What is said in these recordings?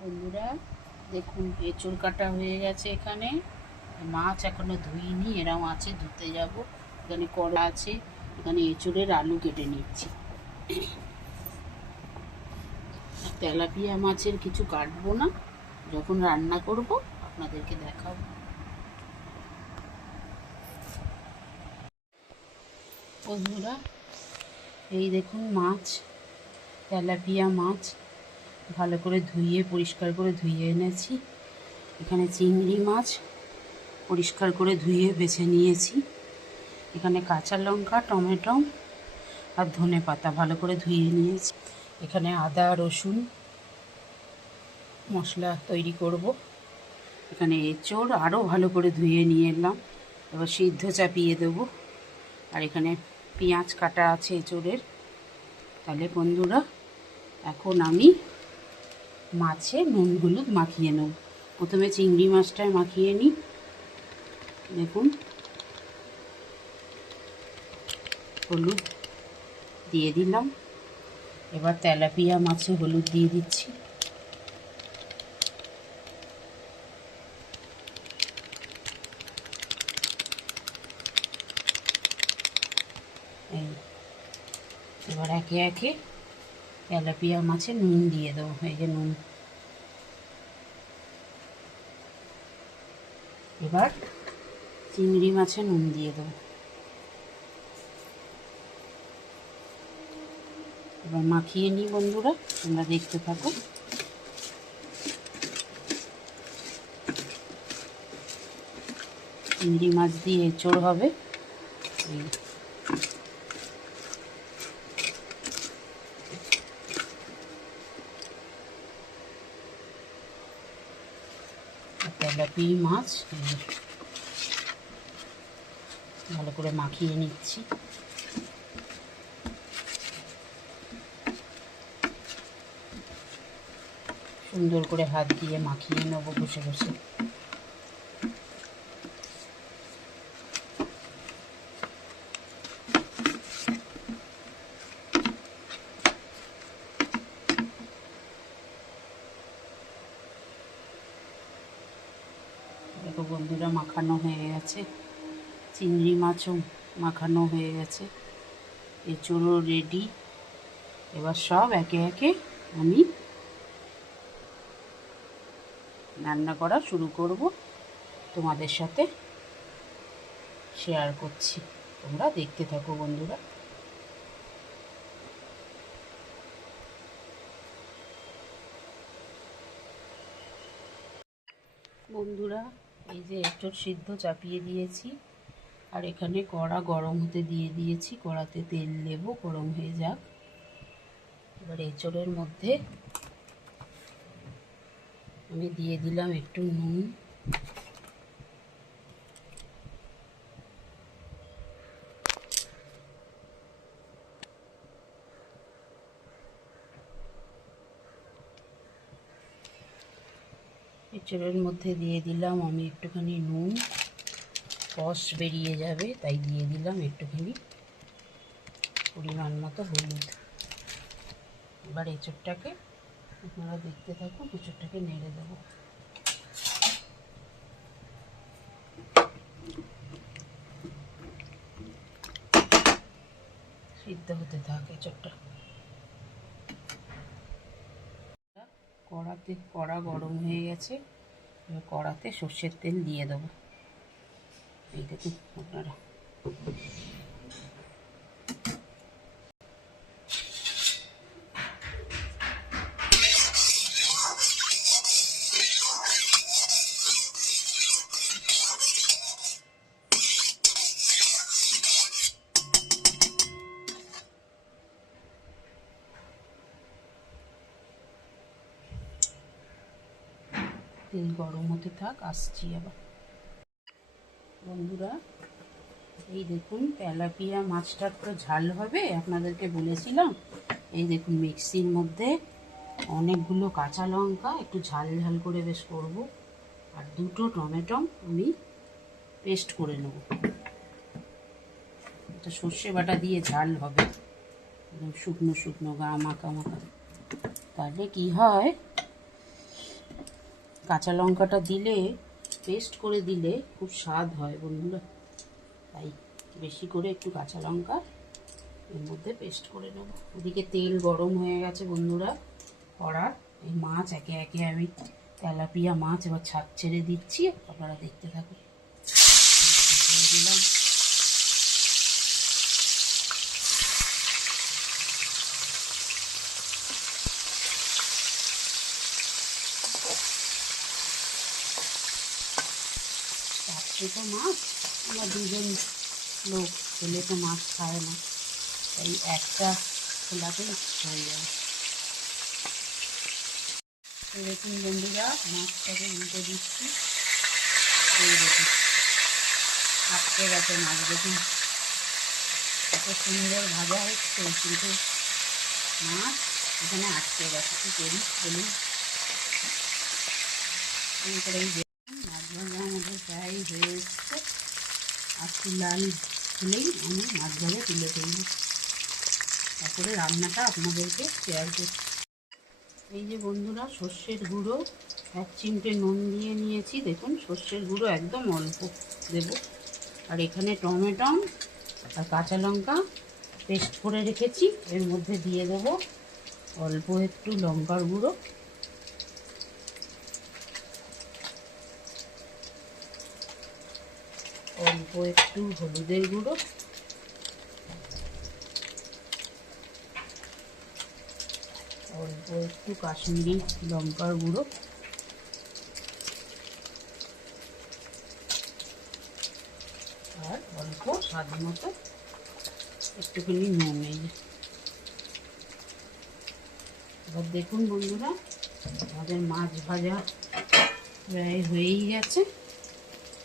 বন্ধুরা দেখুন এঁচোড় কাটা হয়ে গেছে। এখানে মাছ এখনো ধুইনি, এরাও আছে, ধুতে যাব। এখানে কড়া আছে, এখানে এঁচোড়ের আলু কেটে নিচ্ছি। তেলাপিয়া মাছের কিছু কাটবো না, যখন রান্না করব আপনাদেরকে দেখাবো। বন্ধুরা এই দেখুন মাছ, তেলাপিয়া মাছ ভালো করে ধুয়ে পরিষ্কার করে ধুয়ে এনেছি। এখানে চিংড়ি মাছ পরিষ্কার করে ধুয়ে বেছে নিয়েছি। এখানে কাঁচা লঙ্কা, টমেটো আর ধনে পাতা ভালো করে ধুয়ে নিয়েছি। এখানে আদা রসুন মশলা তৈরি করব। এখানে এঁচোড় আরও ভালো করে ধুয়ে নিয়ে এলাম, এবার সিদ্ধ চাপিয়ে দেবো। আর এখানে পেঁয়াজ কাটা আছে এঁচোড়ের। তাহলে বন্ধুরা এখন আমি মাছে নুন হলুদ মাখিয়ে নেব। প্রথমে চিংড়ি মাছটায় মাখিয়ে নিই। দেখুন হলুদ দিয়ে দিলাম, এবার তেলাপিয়া মাছে হলুদ দিয়ে দিচ্ছি। এবার একে একে তেলাপিয়া মাছে নুন দিয়ে দেবো। এই যে নুন। এবার চিংড়ি মাছে নুন দিয়ে দেবো। এবার মাখিয়ে নিই বন্ধুরা, তোমরা দেখতে থাকো। চিংড়ি মাছ দিয়ে এঁচোড় হবে। তেলাপিয়া মাছ ভালো করে মাখিয়ে নিচ্ছি। সুন্দর করে হাত দিয়ে মাখিয়ে নেবো বসে বসে। দেখো বন্ধুরা মাখানো হয়ে গেছে, চিংড়ি মাছও মাখানো হয়ে গেছে, এঁচোড়ও রেডি। এবার সব একে একে আমি রান্না করা শুরু করব, তোমাদের সাথে শেয়ার করছি। তোমরা দেখতে থাকো বন্ধুরা। বন্ধুরা এই যে এঁচোড় সিদ্ধ চাপিয়ে দিয়েছি, আর এখানে কড়া গরম হতে দিয়ে দিয়েছি। কড়াতে তেল দেব, গরম হয়ে যাক। এবার এঁচোড়ের মধ্যে আমি দিয়ে দিলাম একটু নুন, এঁচোড়ের মধ্যে দিয়ে দিলাম আমি একটুখানি নুন, কষ বেরিয়ে যাবে তাই দিয়ে দিলাম একটুখানি পরিমাণ মতো হলুদ। এবার এঁচোড়টাকে আপনারা দেখতে থাকুন, এঁচোড়টাকে নেড়ে দেবো। সিদ্ধ হতে থাকে এঁচোড়টা। কড়া গরম হয়ে গেছে, এবার কড়াতে সর্ষের তেল দিয়ে দেবো। এই দেখুন আপনারা, তেল গরম হতে থাক, আসছি আবার। বন্ধুরা এই দেখুন তেলাপিয়া মাছটার তো ঝাল হবে, আপনাদেরকে বলেছিলাম। এই দেখুন মিক্সির মধ্যে অনেকগুলো কাঁচা লঙ্কা একটু ঝাল ঝাল করে বেশ করব, আর দুটো টমেটো আমি পেস্ট করে নেব। এটা সর্ষে বাটা দিয়ে ঝাল হবে, একদম শুকনো শুকনো গা মাখা মাখা। তাহলে কি হয়, কাঁচা লঙ্কাটা দিলে, পেস্ট করে দিলে খুব স্বাদ হয় বন্ধুরা, তাই বেশি করে একটু কাঁচা লঙ্কা এর মধ্যে পেস্ট করে নেব। ওদিকে তেল গরম হয়ে গেছে বন্ধুরা কড়ার। এই মাছ একে একে আমি তেলাপিয়া মাছ এবার ছাদ ছেড়ে দিচ্ছি, আপনারা দেখতে থাকুন। দিলাম তো মাছ, আমরা দুজন লোক, ছেলে তো মাছ খায় না, তাই একটা খোলাতেই হয়ে যাবে। দেখুন বন্ধুরা, মাছটাকে উল্টে দিচ্ছি। এই দেখুন আটকে গেছে মাছ, দেখুন এত সুন্দর ভাজা হচ্ছে, কিন্তু মাছ এখানে আটকে গেছে। কি করি বলুন? করেই দেখুন মাছ ভাজা আমাদের প্রায় হয়ে এসছে। একটু লাল হলেই আমি মাছ ভাজা তুলে ফেলবো, তারপরে রান্নাটা আপনাদেরকে শেয়ার করছি। এই যে বন্ধুরা, সর্ষের গুঁড়ো 1 চিমটে নুন দিয়ে নিয়েছি। দেখুন সর্ষের গুঁড়ো একদম অল্প দেব। আর এখানে টমেটো আর কাঁচা লঙ্কা পেস্ট করে রেখেছি, এর মধ্যে দিয়ে দেব অল্প একটু লঙ্কার গুঁড়ো, অল্প একটু হলুদের গুঁড়ো, অল্প একটু কাশ্মীরি লঙ্কার গুঁড়ো, আর অল্প স্বাদ মতো একটুখানি নুন। এই এবার দেখুন বন্ধুরা, আমাদের মাছ ভাজা প্রায় হয়েই গেছে।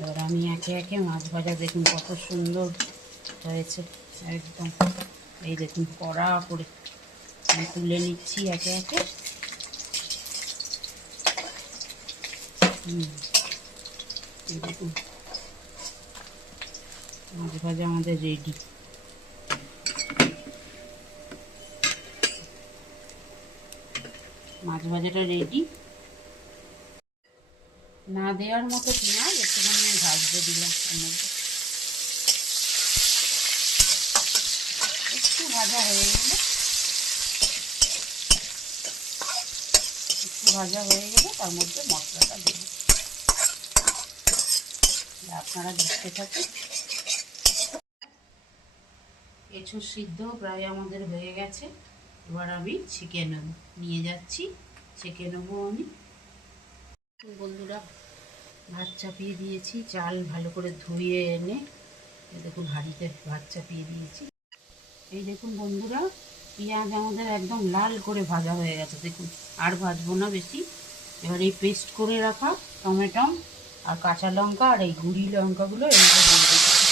এবার আমি একে একে মাছ ভাজা দেখুন কত সুন্দর হয়েছে একদম। এই দেখুন কড়া করে আমি তুলে নিচ্ছি একে একে। এই দেখুন মাছ ভাজা আমাদের রেডি। মাছ ভাজাটা রেডি। না দেওয়ার মতো পেঁয়াজ একটুখানি ভাজতে দিলাম এর মধ্যে। একটু ভাজা হয়ে গেলে, তার মধ্যে মশলাটা দেব। আপনারা দেখতে থাকুন। এঁচোড় সিদ্ধ প্রায় আমাদের হয়ে গেছে। এবার আমি ছেঁকে নেব, নিয়ে যাচ্ছি, ছেঁকে নেবো আমি। বন্ধুরা, ভাত চাপিয়ে দিয়েছি, চাল ভালো করে ধুয়ে এনে দেখুন হাঁড়িতে ভাত চাপিয়ে দিয়েছি। এই দেখুন বন্ধুরা, পেঁয়াজ আমাদের একদম লাল করে ভাজা হয়ে গেছে। দেখুন আর ভাজবো না বেশি। এবার এই পেস্ট করে রাখা টমেটো আর কাঁচা লঙ্কা আর এই গুঁড়ি লঙ্কাগুলো এর মধ্যে দিয়ে দিচ্ছি।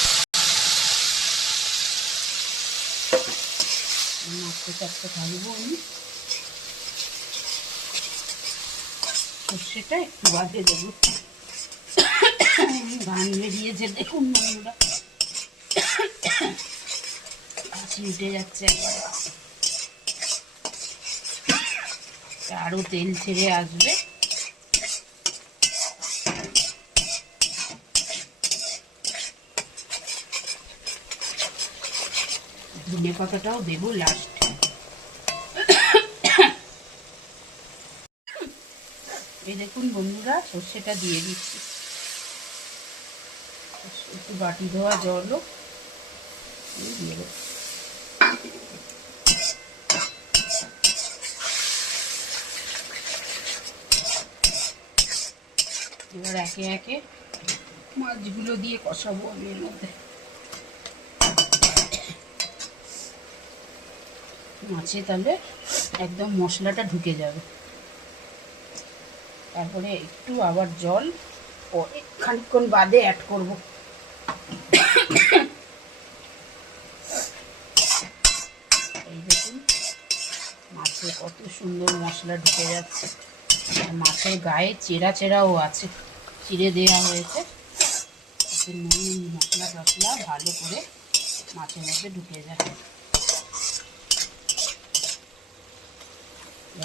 নাড়তে চাড়তে থাকবো আমি। সর্ষেটা একটু বাদে দেবো, গান বেরিয়েছে দেখুন বন্ধুরা, কাশি উঠে যাচ্ছে একবারে। আরও তেল ছেড়ে আসবে। ধনে পাতাটাও দেবো লাস্ট। এই দেখুন বন্ধুরা, সর্ষেটা দিয়ে দিচ্ছি। একটু বাটি ধোয়া জলও দিয়ে দেবো। এবার একে একে মাছগুলো দিয়ে কষাবো আমি এর মধ্যে। মাছে তাহলে একদম মশলাটা ঢুকে যাবে। তারপরে একটু আবার জল পরে খানিকক্ষণ বাদে অ্যাড করব। এই দেখুন মাছে কত সুন্দর মশলা ঢুকে যাচ্ছে। মাছের গায়ে চেরা চেরাও আছে, চিড়ে দেওয়া হয়েছে। নুন মশলা টশলা ভালো করে মাছের মধ্যে ঢুকে যায়।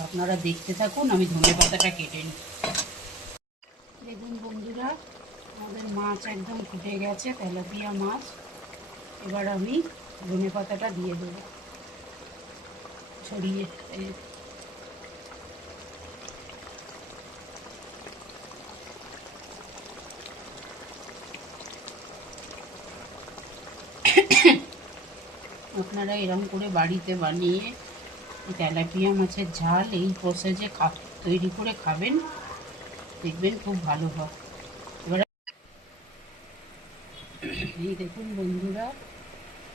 আপনারা দেখতে থাকুন, আমি ধনে পাতাটা কেটে নিই। দেখুন বন্ধুরা, আমাদের মাছ একদম ফুটে গেছে, তেলাপিয়া মাছ। এবার আমি ধনে পাতাটা দিয়ে দেবো ছড়িয়ে। আপনারা এরকম করে বাড়িতে বানিয়ে তেলাপিয়া মাছের ঝাল এই প্রসেসে তৈরি করে খাবেন, দেখবেন খুব ভালো হয়। এবার এই দেখুন বন্ধুরা,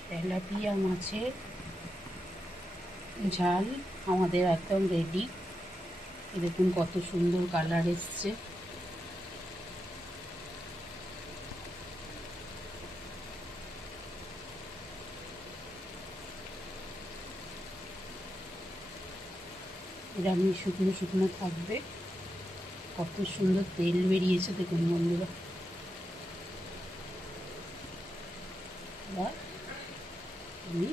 তেলাপিয়া মাছের ঝাল আমাদের একদম রেডি। দেখুন কত সুন্দর কালার এসছে। এটা আমি শুকনো শুকনো থাকবে, কত সুন্দর তেল বেরিয়েছে দেখুন বন্ধুরা। এবার আমি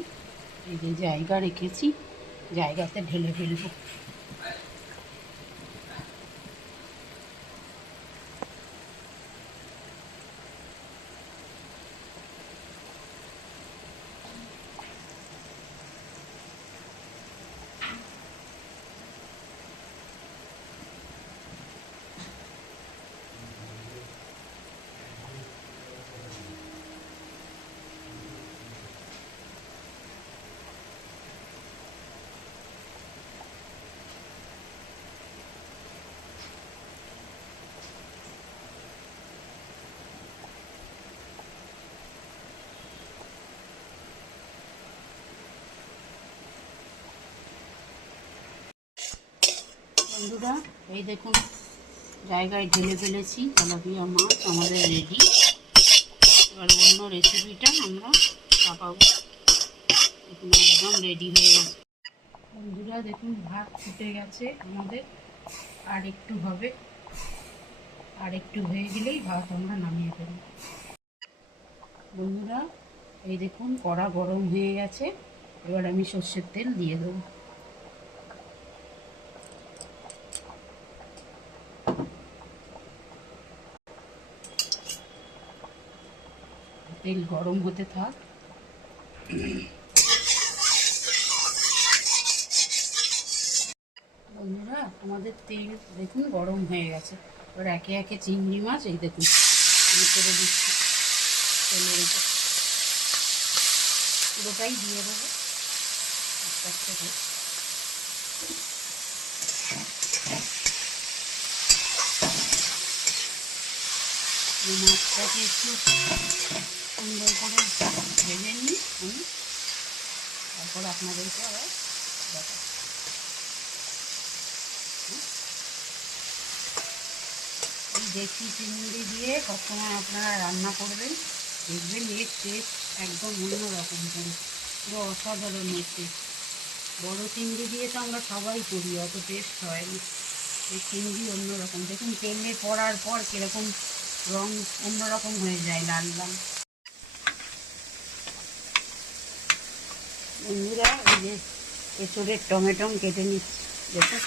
এই যে জায়গা রেখেছি, জায়গাতে ঢেলে ফেলবো। বন্ধুরা এই দেখুন জায়গায় ঢেলে ফেলেছি, তেলাপিয়া মাছ আমাদের রেডি। এবার অন্য রেসিপিটা আমরা চাপাবো। দেখুন একদম রেডি হয়ে গেছে বন্ধুরা। দেখুন ভাত ফুটে গেছে আমাদের, আর একটু হবে, আর একটু হয়ে গেলেই ভাত আমরা নামিয়ে ফেলব। বন্ধুরা এই দেখুন কড়া গরম হয়ে গেছে, এবার আমি সর্ষের তেল দিয়ে দেবো। তেল গরম হতে থাক। বন্ধুরা আমাদের তেল দেখুন গরম হয়ে গেছে, এবার একে একে চিংড়ি মাছ এই দেখুন আমি করে দিচ্ছি তেলের উপর, পুরোটাই দিয়ে দেবো আস্তে আস্তে করে। মাছটাকে একটু সুন্দর করে ভেজে নিই আমি, তারপর আপনাদেরকে আবার দেখাবো। এই দেশি চিংড়ি দিয়ে সবসময় আপনারা রান্না করবেন, দেখবেন এর টেস্ট একদম অন্যরকম, পুরো অসাধারণ এর টেস্ট। বড় চিংড়ি দিয়ে তো আমরা সবাই করি, অত টেস্ট হয় না। এই চিংড়ি অন্যরকম, দেখুন তেলে পড়ার পর কীরকম রং অন্যরকম হয়ে যায়, লাল লাল। বন্ধুরা এই যে এঁচোড়ের টমেটো কেটে নিচ্ছি দেখুন।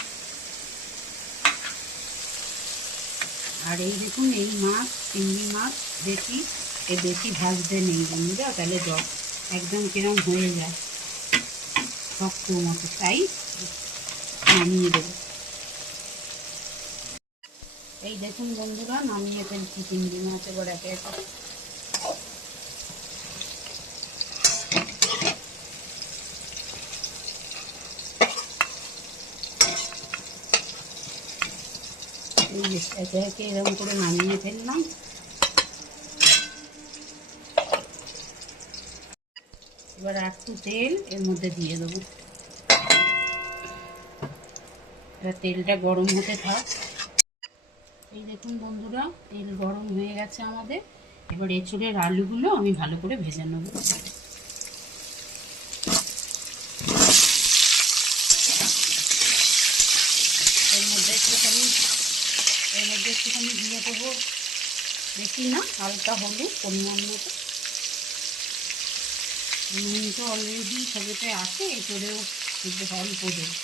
আর এই দেখুন এই মাছ, চিংড়ি মাছ বেশি ভাজতে নেই বন্ধুরা, তাহলে একদম কিরম হয়ে যায় শক্ত মতো, তাই নামিয়ে দেবো। এই দেখুন বন্ধুরা নামিয়ে ফেলছি চিংড়ি মাছ, এবার একে একে একে একে এরকম করে নামিয়ে ফেললাম। এবার একটু তেল এর মধ্যে দিয়ে দেবো, এবার তেলটা গরম হতে থাক। এই দেখুন বন্ধুরা তেল গরম হয়ে গেছে আমাদের, এবার এঁচোড়ের আলুগুলো আমি ভালো করে ভেজে নেব। এর মধ্যে একটুখানি দিয়ে দেবো, বেশি না, হালকা হলুদ পরিমাণ মতো। নুন তো অলরেডি সবেতে আছে, এঁচোড়েও কিন্তু অল্প দেবো।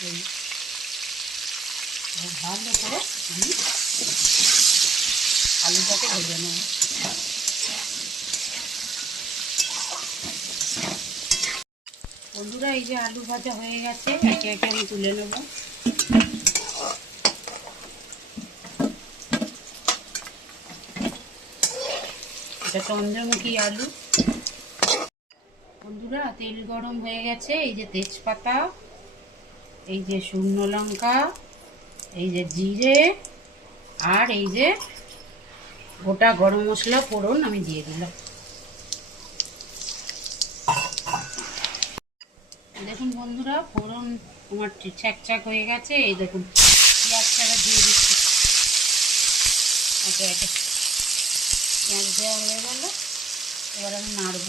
ভালো করে আমি আলুটাকে ভেজে নেব। বন্ধুরা, এই যে আলু ভাজা হয়ে গেছে, একে একে আমি তুলে নেব। এটা চন্দ্রমুখী আলু। বন্ধুরা, তেল গরম হয়ে গেছে। এই যে তেজপাতা, এই যে শুকনো লঙ্কা, এই যে জিরে, আর এই যে গোটা গরম মশলা ফোড়ন আমি দিয়ে দিলাম। দেখুন বন্ধুরা, ফোড়ন আমার ছ্যাঁক হয়ে গেছে। এই দেখুন পেঁয়াজ ছাড়া দিয়ে দিচ্ছি। একে একে পেঁয়াজ দেওয়া হয়ে গেল। এবার আমি নাড়ব।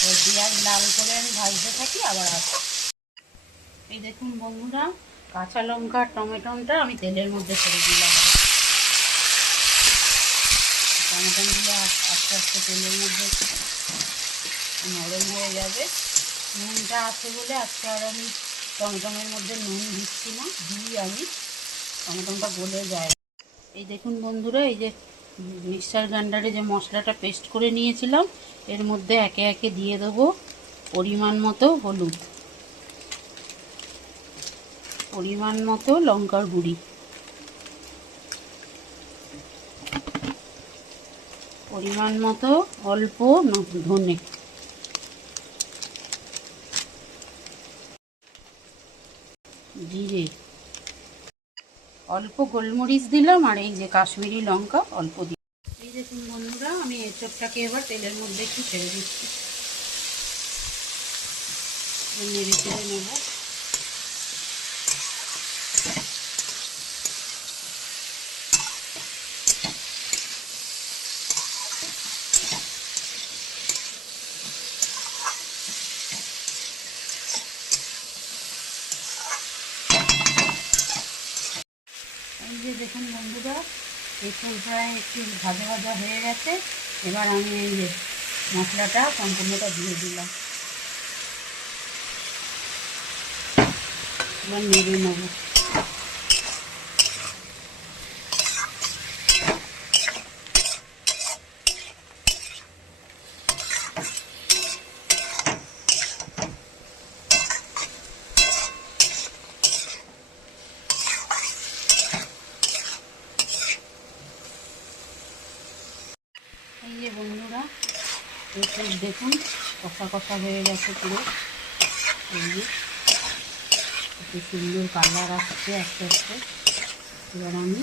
এবার পেঁয়াজ লাল করে আমি ভাজতে থাকি, আবার আসবো। এই দেখুন বন্ধুরা, কাঁচা লঙ্কা আর টমেটোটা আমি তেলের মধ্যে ছেড়ে দিলাম। টমেটোগুলো আস্তে আস্তে তেলের মধ্যে নরম হয়ে যাবে। নুনটা আছে বলে আজকে আর আমি টমেটোর মধ্যে নুন দিচ্ছি না, দিই আমি, টমেটোটা গলে যায়। এই দেখুন বন্ধুরা, এই যে মিক্সার গ্রাইন্ডারে যে মশলাটা পেস্ট করে নিয়েছিলাম, এর মধ্যে একে একে দিয়ে দেবো পরিমাণ মতো হলুদ, পরিমাণ মতো লঙ্কার গুঁড়ি, পরিমাণ মতো অল্প ধনে, জিরে, অল্প গোলমরিচ দিলাম, আর এই যে কাশ্মীরি লঙ্কা অল্প দিলাম। এই দেখুন বন্ধুরা, আমি এঁচোড়টাকে এবার তেলের মধ্যে একটু ছেড়ে দিচ্ছি, নেড়ে চেড়ে নেব। এই যে দেখুন বন্ধুরা, এঁচোড় প্রায় একটু ভাজা ভাজা হয়ে গেছে। এবার আমি এই যে মশলাটা সম্পূর্ণটা দিয়ে দিলাম। এবার নেড়ে নেব। এই যে বন্ধুরা, এঁচোড় দেখুন কষা কষা হয়ে গেছে পুরো। এই যে কত সুন্দর কালার আসছে আস্তে আস্তে। এবার আমি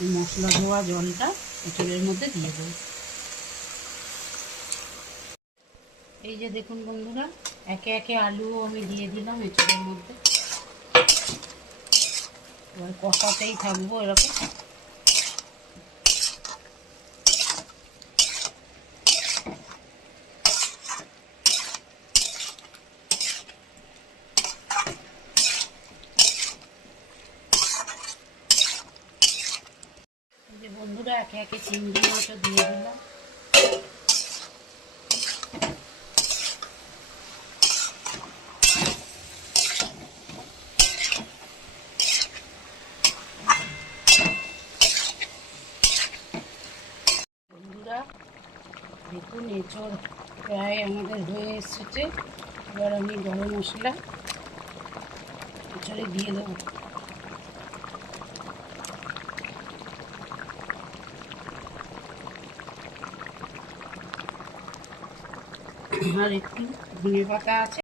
এই মশলা ধোয়া জলটা এঁচোড়ের মধ্যে দিয়ে দেবো। এই যে দেখুন বন্ধুরা, একে একে আলুও আমি দিয়ে দিলাম এঁচোড়ের মধ্যে। এবার কষাতেই থাকবো এরকম। এই যে বন্ধুরা, একে একে চিংড়ি মাছও দিয়ে দিলাম। বন্ধুরা দেখুন, এঁচোড় প্রায় আমাদের হয়ে এসেছে। এবার আমি গরম মশলা এঁচোড়ে দিয়ে দেবো। আর একটু ধনে পাতা আছে।